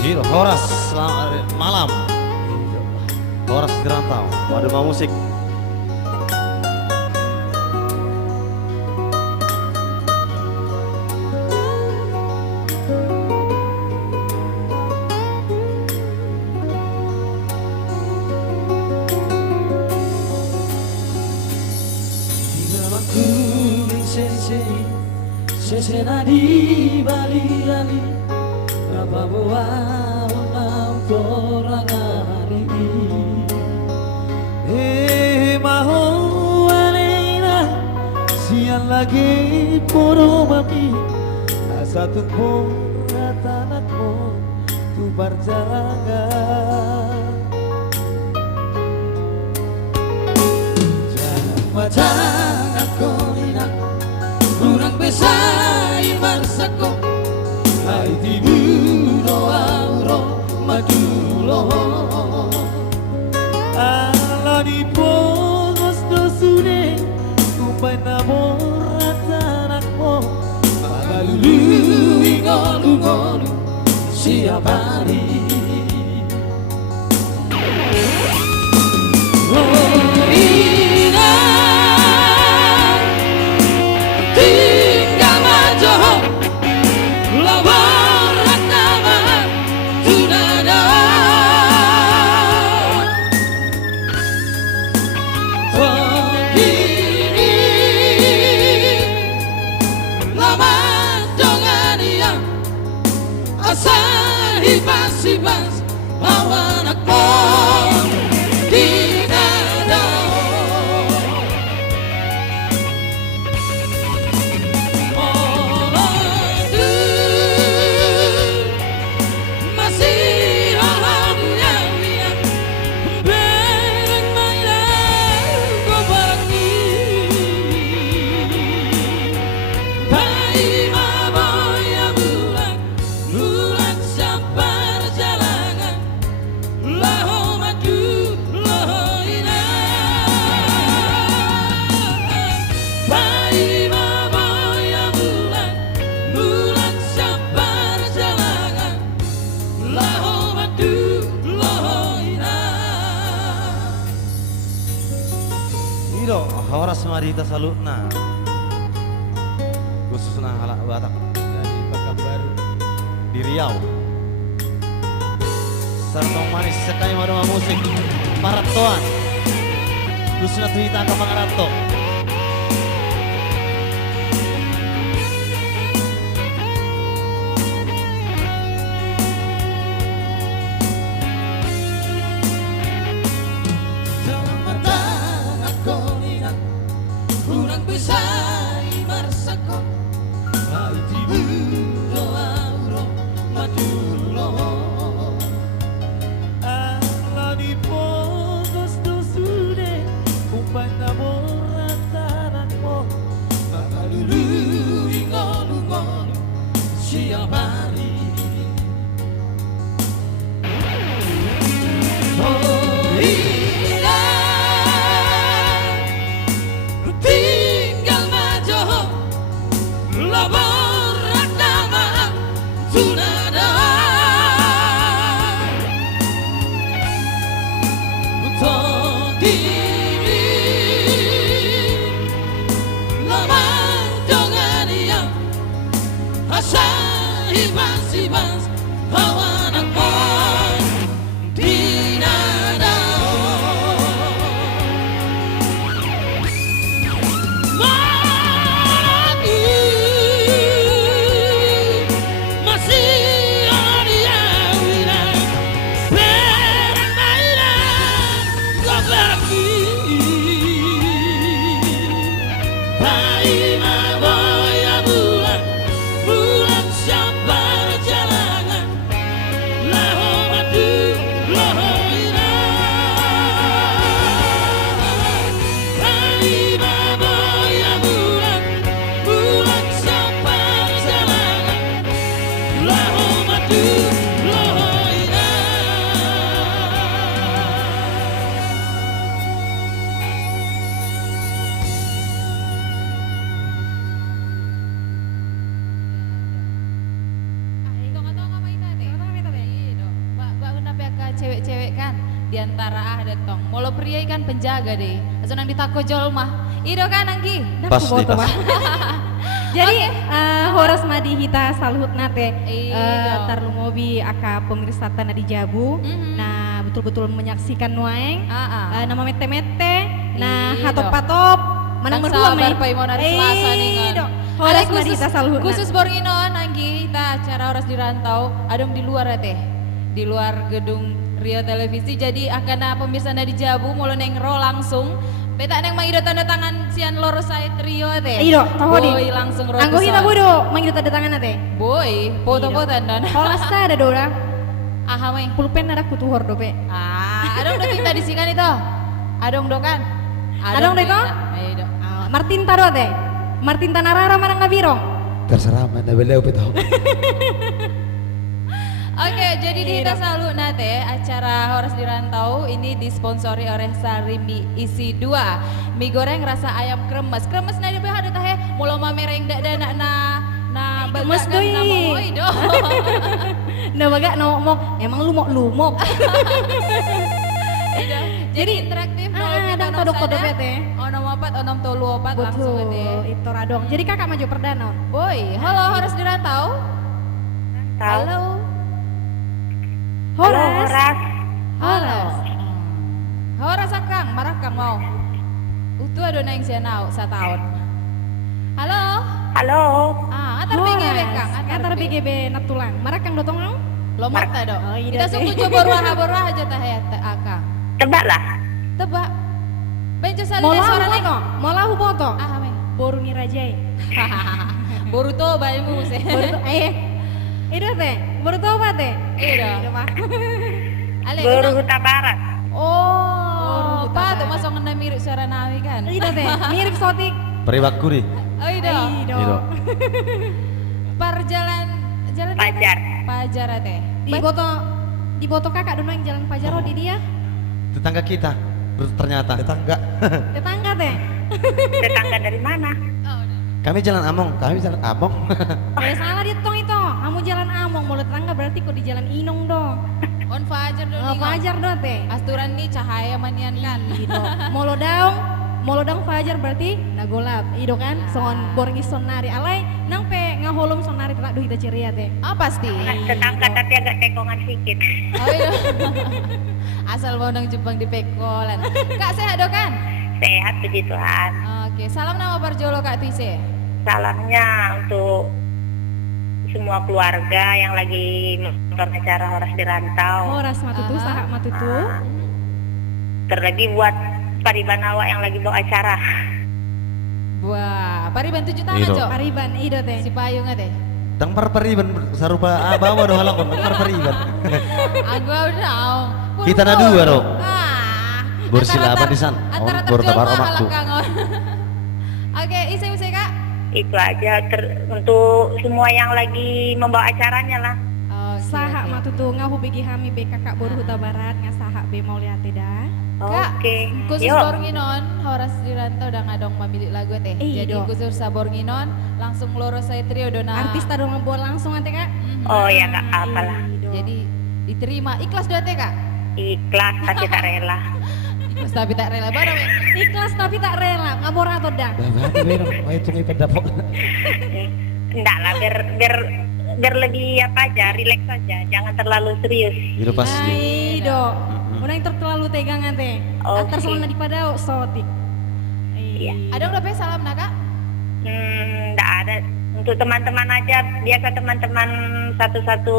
Hiro Horas, selamat malam. Horas Dirantau, Madema Musik. Sesena di Bali-ali apa buah orang hari maho alena siang lagi poro mami satu pun tanahku tu berjalan jangan macam aku ini kurang bisa ibarsako hai tibuno auro madulo ala di pogos dosune kumpai namorat anakmu magalulu ingolu-ngolu siap hari Hibas-hibas bawa anakmu di dada Moladu masih alamnya lihat berang mainan gobarani bayi maboya bulan perjalanan lahu madu lahu ina bayi maboya bulan sabar perjalanan lahu madu lahu ina Hiro Horas Marita Salutna khususnya halak Batak dari Pekanbaru di Riau. Sartong manis sekali Madema Musik Paratoan khususnya Tuhita ke Pangarato. kurang bisa ibarsako hai tibuno auro madulo ala di pogos dosune kumpai namorat anakmu magalulu ingolu-ngolu siap hari Hibas-hibas bawa anakmu di nada mati masih ada wira berang mainan gobarani bayi maboya bulan sabar jalanan di antara ada tong. Molo pria ikan penjaga deh. Asal nang ditako jol mah. Ido kan Anggi. Pasti, pasti. Jadi horas madi hita salut nate Iya. tarlu mobi aka pemirsa tanah di Jabu. Nah betul-betul menyaksikan nuaeng. Nama mete-mete. Nah Iya, hatop-patop. Manang Nang berdua sabar mai. pai mau hari Selasa nih kan. Horas madi hita salut. Khusus Bornginon Anggi kita acara horas di rantau. Adong di luar ya teh. Di luar gedung Rio Televisi. Jadi akan pemirsa di Jabu mulu nengro langsung. Beta neng mangido tanda tangan sian loro saya trio teh. Ido, tahu di. Boy langsung rotusan. Anggo hita bodo manggil tanda tangan nate. Boy, foto-foto dan. Horas ada dora. Aha main. Pulpen ada kutuhor dope. Adong do kita disikan itu. Adong do kan. Adong do itu? Ayo. Martin taro teh. Martin tanarara manang ngabirong. Terserah mana beliau tahu. Oke, jadi di kita selalu nate acara Horas di Rantau ini disponsori oleh Sari Mie Isi 2. Mie goreng rasa ayam kremes. Kremes na di ada tahe mulo mamereng dak dana na Kremes baga kan doi. na moy do. Nah baga nomok emang lumok. Jadi interaktif no Adang kodok-kodok teh. Onom 4 onom 34 langsung Betul, teh. itu radong. Jadi kakak maju perdana. Boy, halo Horas di Rantau. Halo. Horas. Halo. Horas akang, marah kang mau. Utu ado na yang sianau setahun. Halo. Halo. Antar BGB kang, Antar BGB natulang. Marak kang dotong ang? Lomot ta do. Oh, iya Kita teh. suku coba borwah aja tah ya akang. Tebak lah. Tebak. Benjo Mau salina suara lahu nih. foto, mau lahu foto. Ah, men. Boru ni rajai. Boru to baymu se. Boru itu teh, boru to apa teh? Iya. Iya, Pak. Ale. Baru Huta Barat. Oh, Boru pa tuh Huta masuk ngena mirip suara nawi kan. Itu teh, mirip sotik. Periwakku nih. Oh iya. Ido. Jalan Pajar. Pajar teh. Di foto kakak dulu yang jalan Pajaro di dia. Tetangga kita. Ternyata. Tetangga. Tetangga teh. Tetangga dari mana? Kami jalan Among. Boleh salah dia tong itu. Kamu jalan Among, mau tetangga berarti kok di jalan Inong dong. On Fajar do nih. Fajar do teh. Asturan nih cahaya manian kan. Molo daung Fajar berarti nagolap. Ido kan songon boringi sonari alai nang pe ngaholom sonari terak do hita ceria teh. Ah pasti. Tetangga tapi agak tekongan sedikit. Oh iya. Asal mau nang Jepang di Pekolan. Kak sehat do kan? Sehat puji Tuhan. Oke, salam nama Parjolo Kak Tise. Salamnya untuk semua keluarga yang lagi menonton acara Horas di Rantau. Horas matutu sahak matutu. Terlebih buat Paribanawa yang lagi bawa acara. Wah, Pariban 7 tangan, Ido. Cok. Pariban ido teh. Si payung teh. Tang parpariban sarupa bawa do halakon parpariban. Aku udah. Kita na dua do. Antara-antara- Bersila di san. Antara Baru tabar terjolma omakku. halak Oke, isi Kak. Itu aja untuk semua yang lagi membawa acaranya lah. Oke, Sahak oke. matutu ngahu begi hami be kakak boru Huta Barat ngasahak be mau lihat tidak. Kak, Oke. khusus Yuk. Bornginon, Horas di Rantau udah ngadong mamilik lagu teh. Iya, Jadi dong. khusus sa Bornginon, langsung loro saya trio dona. Artis tadi ngebuat langsung nanti kak. Oh ya nggak apa-apa lah. Jadi diterima ikhlas doa teh Kak. Ikhlas tapi tak rela. Ikhlas tapi tak rela bareng. Ikhlas tapi tak rela ngabor atau dah. Bapak bero, ayo tungi pedapok. Enggak lah biar lebih apa aja, rileks aja, jangan terlalu serius. Itu pasti. Ido. Udah yang terlalu tegang nanti. Oke. Antar selama di padao sotik. Iya. Ada udah pe salam nak Kak? Enggak ada. Untuk teman-teman aja, biasa teman-teman satu-satu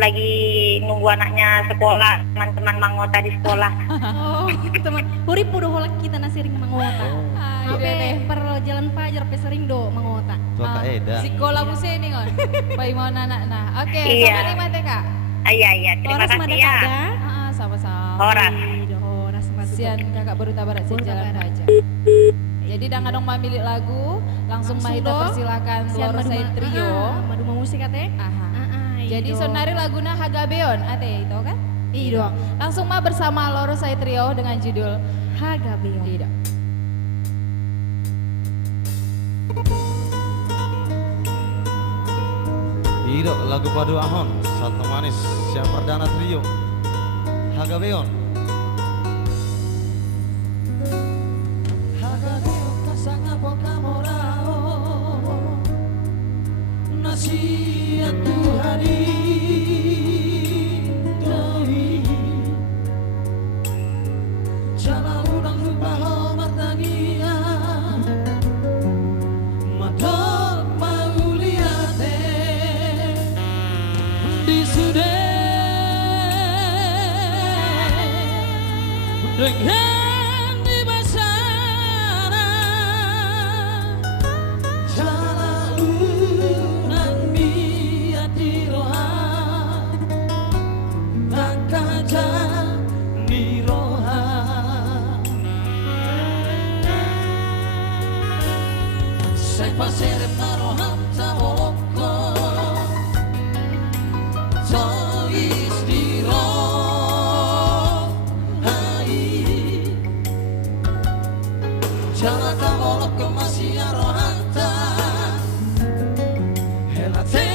lagi nunggu anaknya sekolah, teman-teman mangota di sekolah. Oh, teman. Huri pudo holak kita nasiring mangota. Iya teh. Sampai per jalan Pajar pe sering do mangota. Tua Kak Eda. Sekolah musim nih kon. Pai mau anak nah. Oke, Iya. sama lima teh Kak. Iya, terima Horas kasih mada ya. kada. Sama-sama. Horas. Ido horas matutu. Sian Kakak baru tabarat Baru jalan tabarat. aja. Jadi dah ngadong mamilik lagu, langsung mah kita do. persilakan Sian loro saya trio. Madu musik ate. Aha. Jadi Ido. sonari laguna Hagabeon, ate itu kan? Ido. Langsung mah bersama loro saya trio dengan judul Hagabeon. Tidak. Ido lagu padu ahon, satu manis siap perdana trio. Hagabeon. wasiatku hari doi jala udang baho martangia madot mauliate di sude dengan di basana jala unan miati roha rakaja ni roha sai pasere maroha taboloko tois di jala tabolok ke masih rohanta helate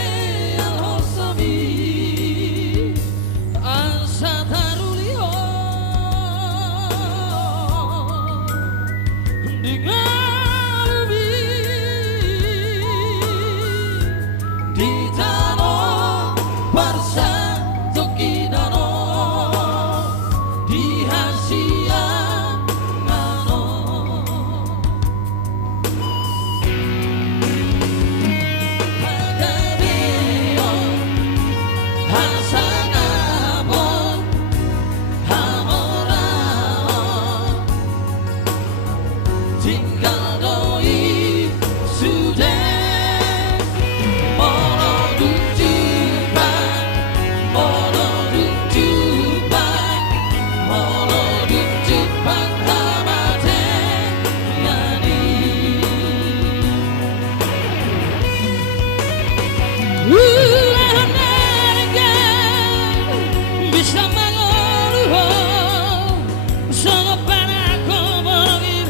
al hosomi asa tarulio dingalubi di tano parsa tokidano di hasia tinggal doi sudah moloduk jubah hamate yani harga bisa mengeluh sangat parah kau bolongin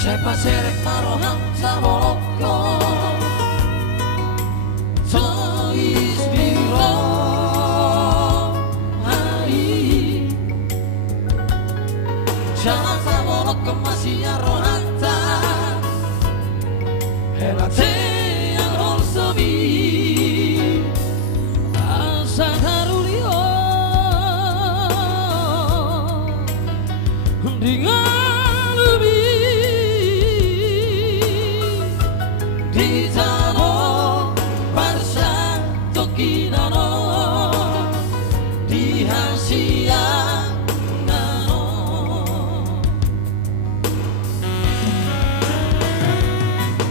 Siapa serek maroham saboloko tois biro hari jangan saboloko masih rohanta helate yang holsomi asa tarulio dengan Ditano parsa tokinano di hasia nano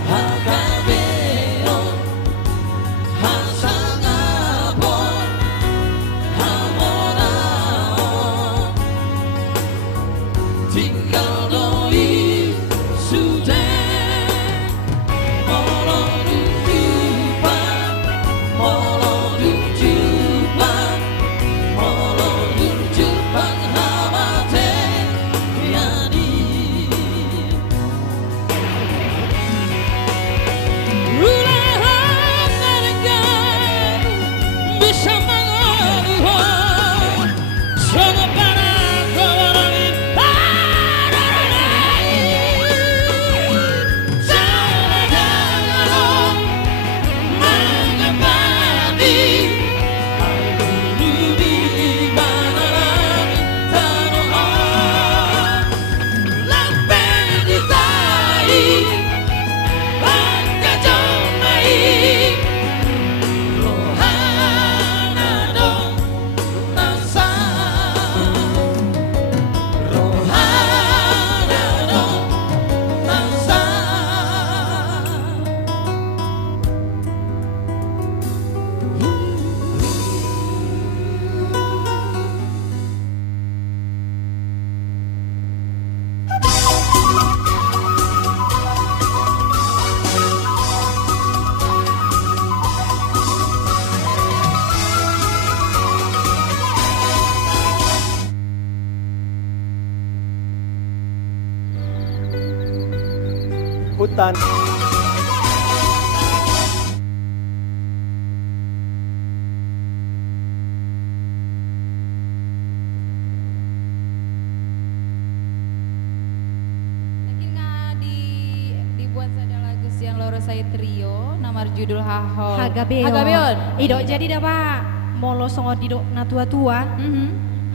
hakabeo hasangapon hamorao tinggal hutan. Lagi nggak dibuat saja lagu yang loro saya trio, nama judul Hahol. Hagabeon. Hagabeon. Ido jadi dah Pak. Molo songo dido na tua-tua.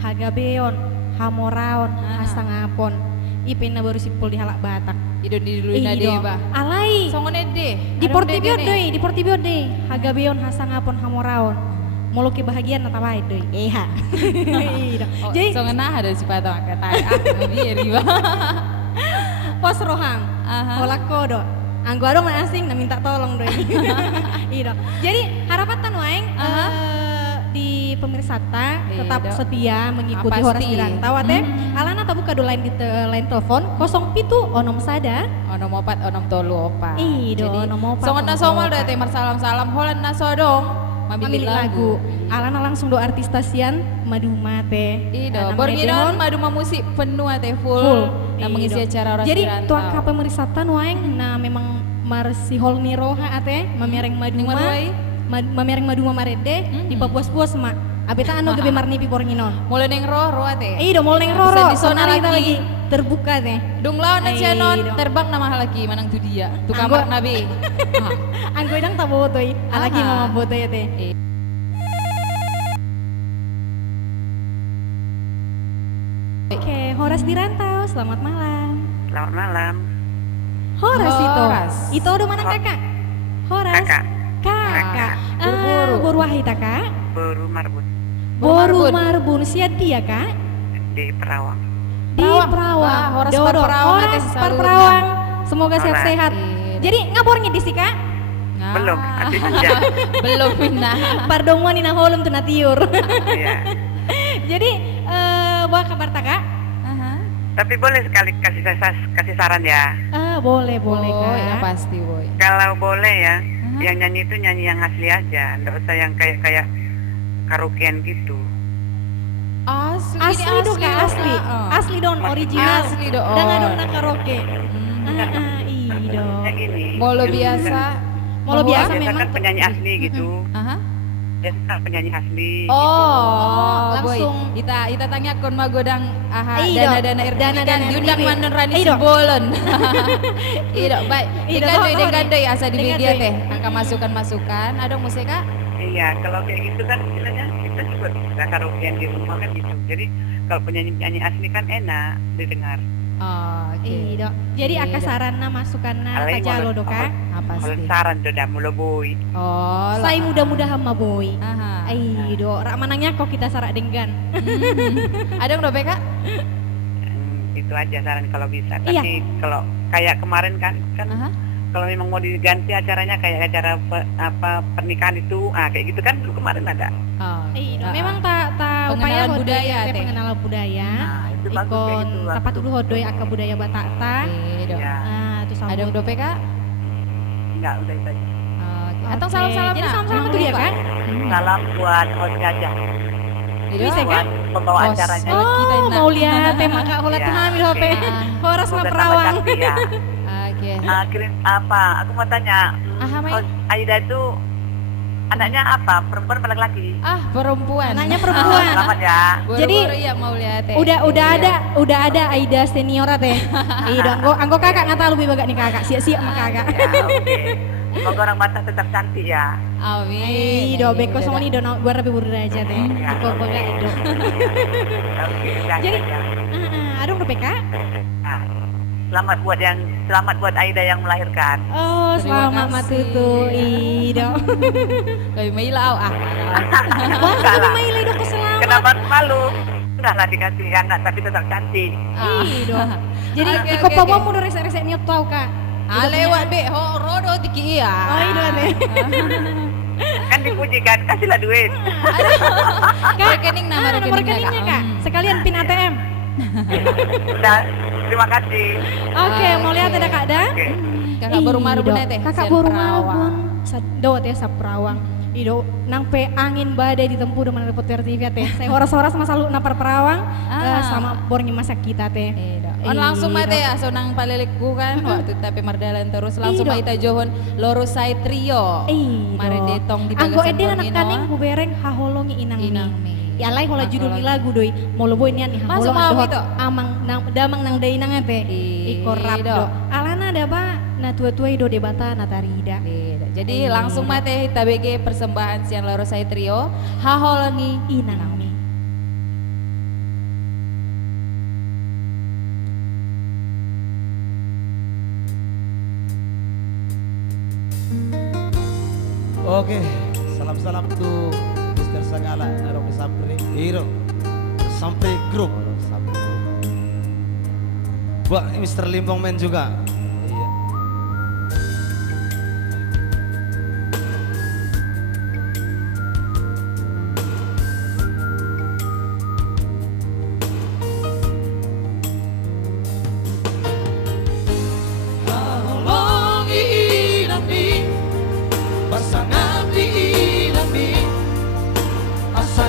Hagabeon, Hamoraon, Hasangapon. Ipin na baru sipul di halak Batak. Ido di dulu nade ba. Alai. Songone deh. Di Portibio deh, di Portibio deh. Hagabeon, Hasangapon, Hamoraon. Molo kebahagiaan na tawai deh. Eha. Ido. Oh, Jadi songena ada si patong kata biari ba. pos rohang. Aha. Ola kodo. Anggo adong na asing na minta tolong deh. Ido. Jadi harapan tan waeng di pemirsa tetap Iya, setia mengikuti Pasti. Horas Dirantau teh. Alana tak buka dulu lain telepon 07 onom sada. Onom opat onom tolu opat. Ido, Jadi, onom opat, songon na onom somol opat. dah teh salam-salam holan na sodong. Memilih lagu. Alana langsung do artis stasiun Maduma teh. Ido, Anang borginon Medeon, maduma musik penuh teh full. full. Na mengisi Ido. acara Horas Jadi Dirantau. tuan ka pemerisatan waeng na memang marsihol niroha teh mamereng Maduma. Maruai? Mamereng Maduma marede di papuas-puas mak. Abeta anu gebe marnipi pornginon. Mulai neng roh teh. Ido mau neng Bisa roro, di zona sonari kita lagi. lagi terbuka teh. Dung lawan na Ido. channel terbang nama lagi manang tu dia. Tu Anggo- kamar nabi. Anggo idang tak botoi, alagi Aha. mama botoi teh. Oke, Horas Dirantau, selamat malam. Selamat malam. Horas itu. Horas. Itu udah mana kakak? Horas. Kakak. Kakak. Buru-buru. Buru wahita kak. Baru marbut Boru Marbun. marbun sia dia kak. di Perawang. Di Wah, Perawang. Horas Dodo. Perawang Horas teh salurna. Perawang. Semoga Horas. sehat-sehat. Iya. Jadi ngabornya di sih kak? Belum, nanti saja. Belum pindah. Pardon wani na holem tu na tiur. Iya. Jadi buat kabar tak kak? Aha. Tapi boleh sekali kasih saran ya. Boleh boleh Oh, kak. ya pasti boy. Kalau boleh ya, Aha. yang nyanyi itu nyanyi yang asli aja, enggak usah yang kayak karaokean gitu. Asli, Asli ini dong kak, dong, asli. Kak. Oh. Asli dong, original. Asli dong. Udah nggak dong na karaoke. Hmm. Iya. Yang ini. Molo yang biasa. Molo bahwa- biasa Biasa memang kan penyanyi asli gitu. Aha. Biasa kan penyanyi asli. Oh, langsung. boy. Ita tanya kon magodang aha Iya, dana-dana RT dana-dana kan RT. diundang manen Rani Iya. Simbolon. Iya, baik. Iya, Dikandoi tahu, tahu, dikandoi asa di Dikandoi. media teh. Angka masukan-masukan. Ada musik Kak? Iya, kalau kayak gitu kan istilahnya kita juga bisa karaokean di rumah kan gitu. Jadi kalau penyanyi-penyanyi asli kan enak didengar. Oh, oke. Iya. Jadi Iya, aka sarana masukanna Alai pajalo do kak. Apa Kalau sih? saran tuh dah mulai boy. Oh, lah. Saya mudah-mudahan mah boy. Aha. Aido, rak manangnya kok kita sarak denggan. Ada yang dope Kak? Itu aja saran kalau bisa. Iya. Tapi kalau kayak kemarin kan Aha. kalau memang mau diganti acaranya kayak acara pernikahan itu, kayak gitu kan dulu kemarin ada. Oh. Aido, memang tak Pengenalan upaya hodoi budaya, teh teh. pengenalan budaya. Nah, itu bagus kayak Ikon gitu. tapat dulu hodoi aka budaya Batak ta. Iya. Ya, Itu Ada yang sambut. dope Kak? enggak udah itu aja. Oke. Atau Oke, salam-salam jadi Nak? salam-salam Jangan tuh dia lupa. kan? Salam buat host aja, Iya. Bisa, Kak? buat pembawa Host. acaranya. Oh, kita Oh, enak. mau lihat tema kak holat Iya, hamil HP. oke. Horas mah Semoga tambah perawang. cantik ya. Oke. Kirim apa? Aku mau tanya, Aha, Mai. host Aida itu anaknya apa? Perempuan atau laki-laki? Ah, perempuan. Anaknya perempuan. Selamat ya. Jadi, Buru-buru ya mau lihat teh. Udah Iya. ada Aida senior teh. Iya, anggo kakak ngata lebih bagak nih kakak. Siap-siap sama kakak. Ya, oke. Semoga orang Batak tetap cantik ya. Amin. Ido beko sama ni do buat lebih buru aja teh. Ya, Aku bagak ido. Oke, udah, Jadi- ya. Aduh udah PK. Nah, selamat buat Aida yang melahirkan. Oh, Terima selamat kasih. matutu Ido. Lebih mailau ah. Wah, Enggak lah. maila Ido keselamat. Kenapa malu? Udahlah dikasih anak tapi tetap cantik. Ido. Jadi Oke, iko oke, papamu oke. udah resek-resek niat tau kak. Ah, lewat be, ho rodo tiki iya. Oh, Ido teh. Kan dipuji kan, kasihlah duit. Kak, rekening nama Nomor rekeningnya rekeningnya kak. Hmm. Sekalian pin ATM. Udah, terima kasih. Oke, mau lihat ada kak dah? Oke. Kakak baru marbun Ido. teh. Kakak Sian baru Perawang. marbun. Do teh saperawang. Ido nang pe angin badai ditempuh dengan reporter TV teh. Saya horas-horas masalah napar perawang sama bornya masa kita teh. On langsung mate ya so nang palelekku kan waktu tapi mardalan terus langsung maita johon lorosai trio. Mare detong di Anggo bagasan eden anak kaneng bubereng haholongi inang mi. Ya lai hola judul lagu doi molo boy nian nih Masuk haholong mau dohot itu? amang damang nang dei nang teh. Iko rap do. Alana ada ba na tua-tua ido debata natarida. Jadi langsung mate tabege persembahan sian lorosai trio haholongi Inang mi. Oke, salam-salam tuh Mister Sagala narong sampai hero sampai grup. Buat Mister Limbong Men juga. Iya. Haholongi inami pasangan di inami asa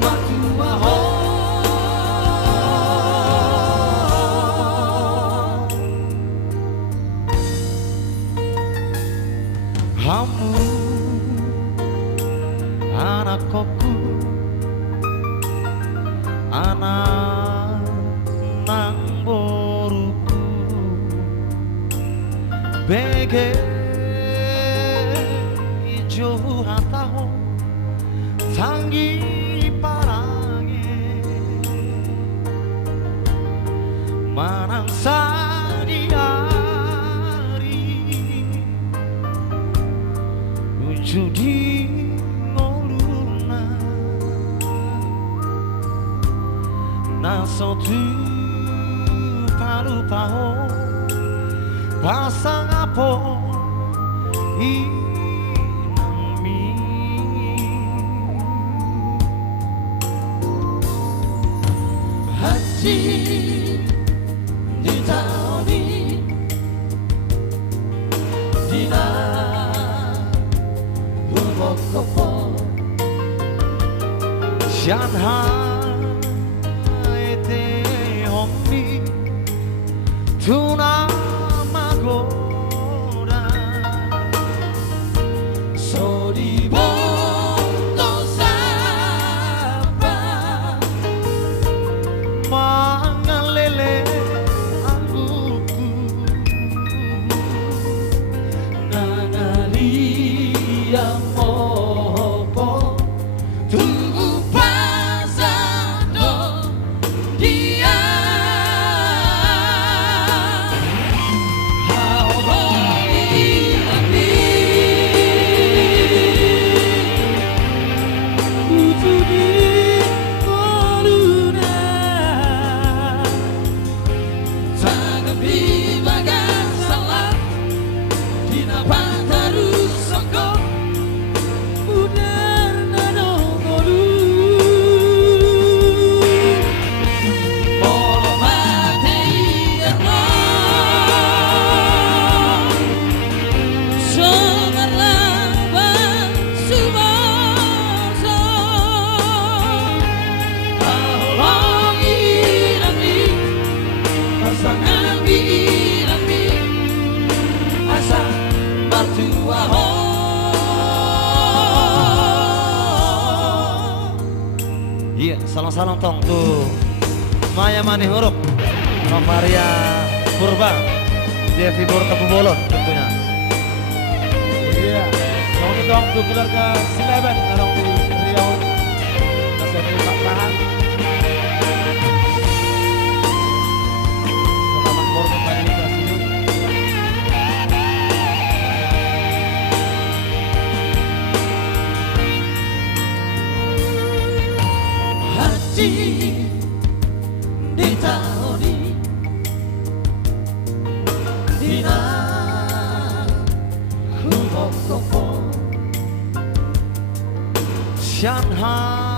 matuaho kamu anak koku anak nang boruku bege ijo hataho tanggi parange manang judi ngoluna naso tu paru paho pasang apo inami hati ditaoni dina kopo Shanha ete hommi tuna magoda soribo no sapa mangalele angguku nanali Iya, salam-salam tong tuh Maya Mani Huruf, Maria Purba, Devi Borka Bolon tentunya. Iya, tong dong tuh keluarga Seleban, orang di Riau, kasih terima tahan. Selamat Borka Bali di sini. Ditaoni dina hubok kopo Shanha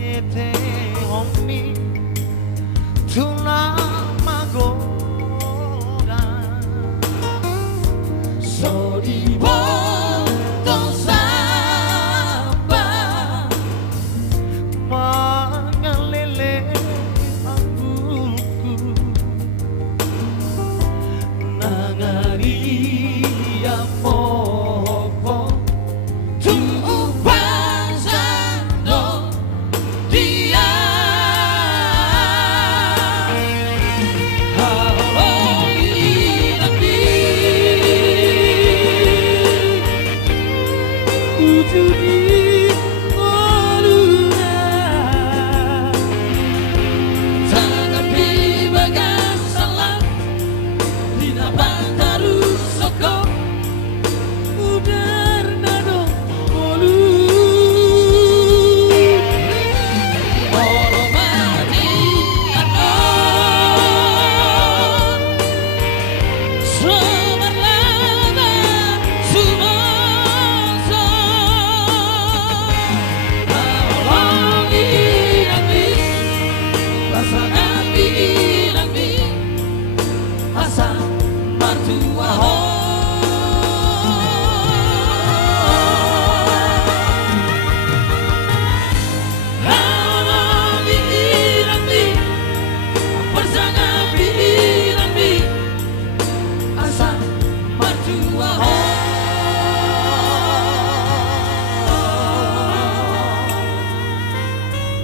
ete hommi tuna magoda soribo to sa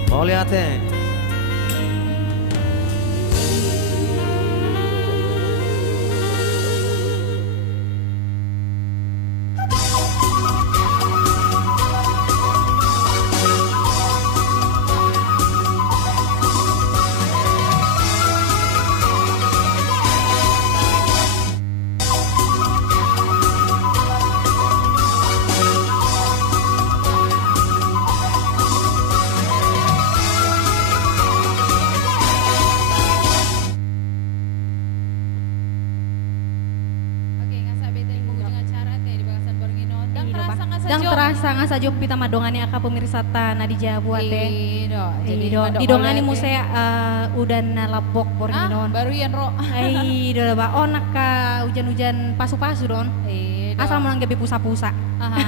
Mau lihat Oke, ngasak beta di penghujung acara teh di bagasan Borngino. Dan terasa ngasak Dan terasa ngasajuk pita madongani aka pemirsa tanah di Jabu ate. Iya, jadi Di dongani mu saya udah nalapok Bornginon. baru yan ro. Ai do ba onak ka hujan-hujan pasu-pasu don. Iya. Asal mau nggak pusa-pusa. Aha,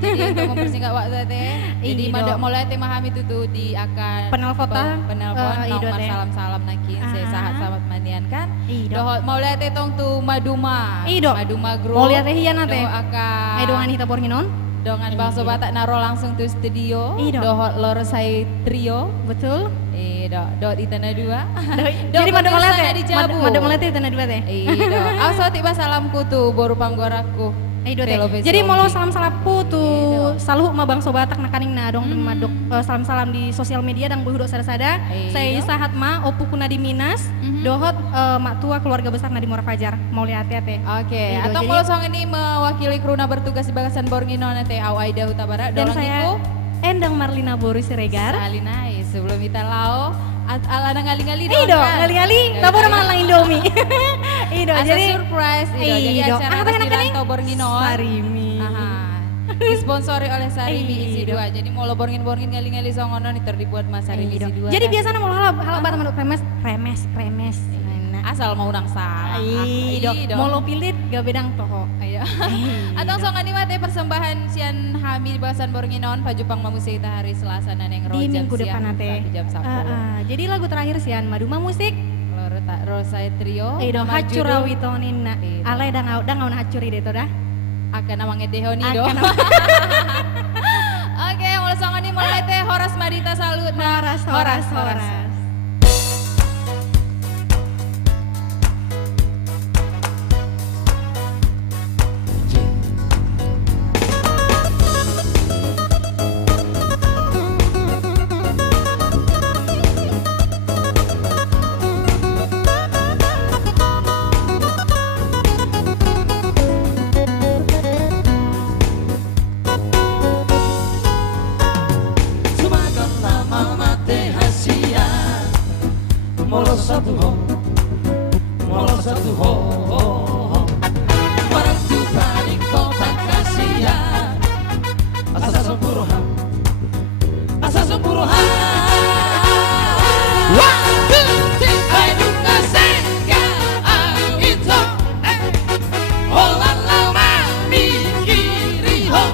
jadi untuk mempersingkat waktu teh, jadi Iya, madak dok. mulai teh memahami itu di akan Penelpon penelpon iya, dok, teh. salam-salam nakin saya Aha. sahabat manian kan. Iya, dok. Doh mulai teh tong tu Maduma. Iya, dok. Maduma Group. Mau lihat teh hian ate. Doh akan Dongan hita Bornginon. dongan bangsa Batak naro langsung tu studio. Iya, dok. Doh lor saya trio. Betul. Doh di tanah dua. Jadi pada mulai teh. di Jabu. Pada mulai teh tanah dua teh. Iya, aso tiba salamku tuh baru panggoraku. Aido teh. Televisi Jadi mau lo Ombi. salam-salapu tuh Iya. saluh ma bangsa Batak nakaning na dong madok salam-salam di sosial media dang buhudok sada-sada. Iya. Saya sahat ma opuku na di Minas, dohot mak tua keluarga besar na di Muara Fajar. Mau lihat ya teh. Oke, Iya, atau jadi- kalau soang ini mewakili kruna bertugas di Bagasan Borngino nanti Aida Huta Barat. Dan saya Endang Marlina Boru Siregar. Salinai sebelum kita lao ala ngali-ngali Ido, ngali-ngali, tabur malang Indomie. Ido, Asa jadi surprise Ido. Jadi Ido. acara Ah, Mas enak-enak nih? Dirantau Borngino. Sarimi. Aha. Disponsori oleh Sarimi isi Ido. 2. Jadi mau lo borngin-borngin ngali-ngali songono nih terdibuat Mas Sarimi Ido. isi 2. Jadi biasanya mau halap bata manuk remes. Nah. asal mau urang salah. Ido, mau lo pilit gak bedang toho. Ayo. Atau songan ini mate persembahan sian Hami di Bagasan Bornginon Pajupang Mamusik kita hari Selasa naneng Di minggu depan nate. jam 1. Jadi lagu terakhir sian Maduma Musik. Rosai Trio. Ido nama judul hacurawi toninna. Ido. Alay dang ngau hacuri deh to dah. akan namanya Dehoni do. Akan Oke, mulai songan ini mulai teh Horas Madita Salut. Horas. Sumakan lama mate hasia Molo satu ho Merentu balik kota kasia Asa sempurna One, two, three Ay nunca senga ang ito Hola lama mikiri ho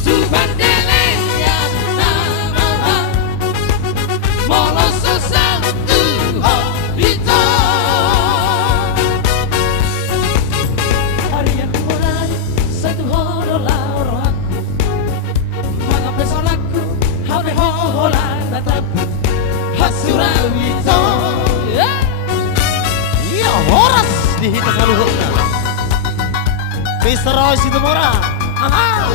Subandeleya nama Molo sesatu ho ito Hari yang mulai satu horo lauro aku Mga pesolaku Hape hola natapu Hasurawi ito Iya horas dihita kaluhutna Mr. Roy Situmora Aha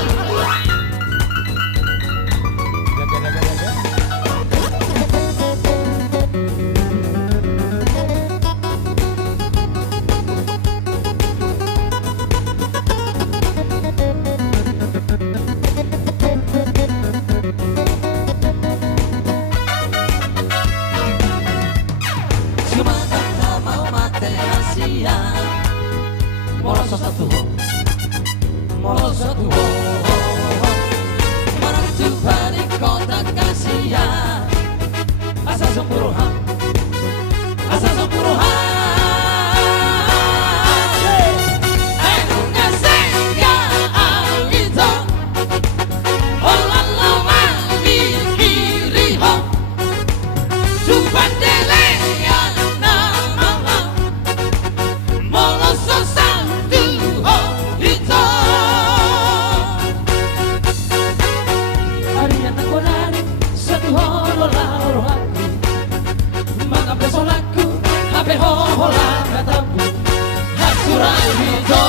Cuma kata mau mate Asia Molo satu ho Merentu balik kota kasia Asa sempurna Nunca senga ang ito Hola lama mikiri ho Subandeleya nama Molo sesatu ho ito Surah Al-Hijab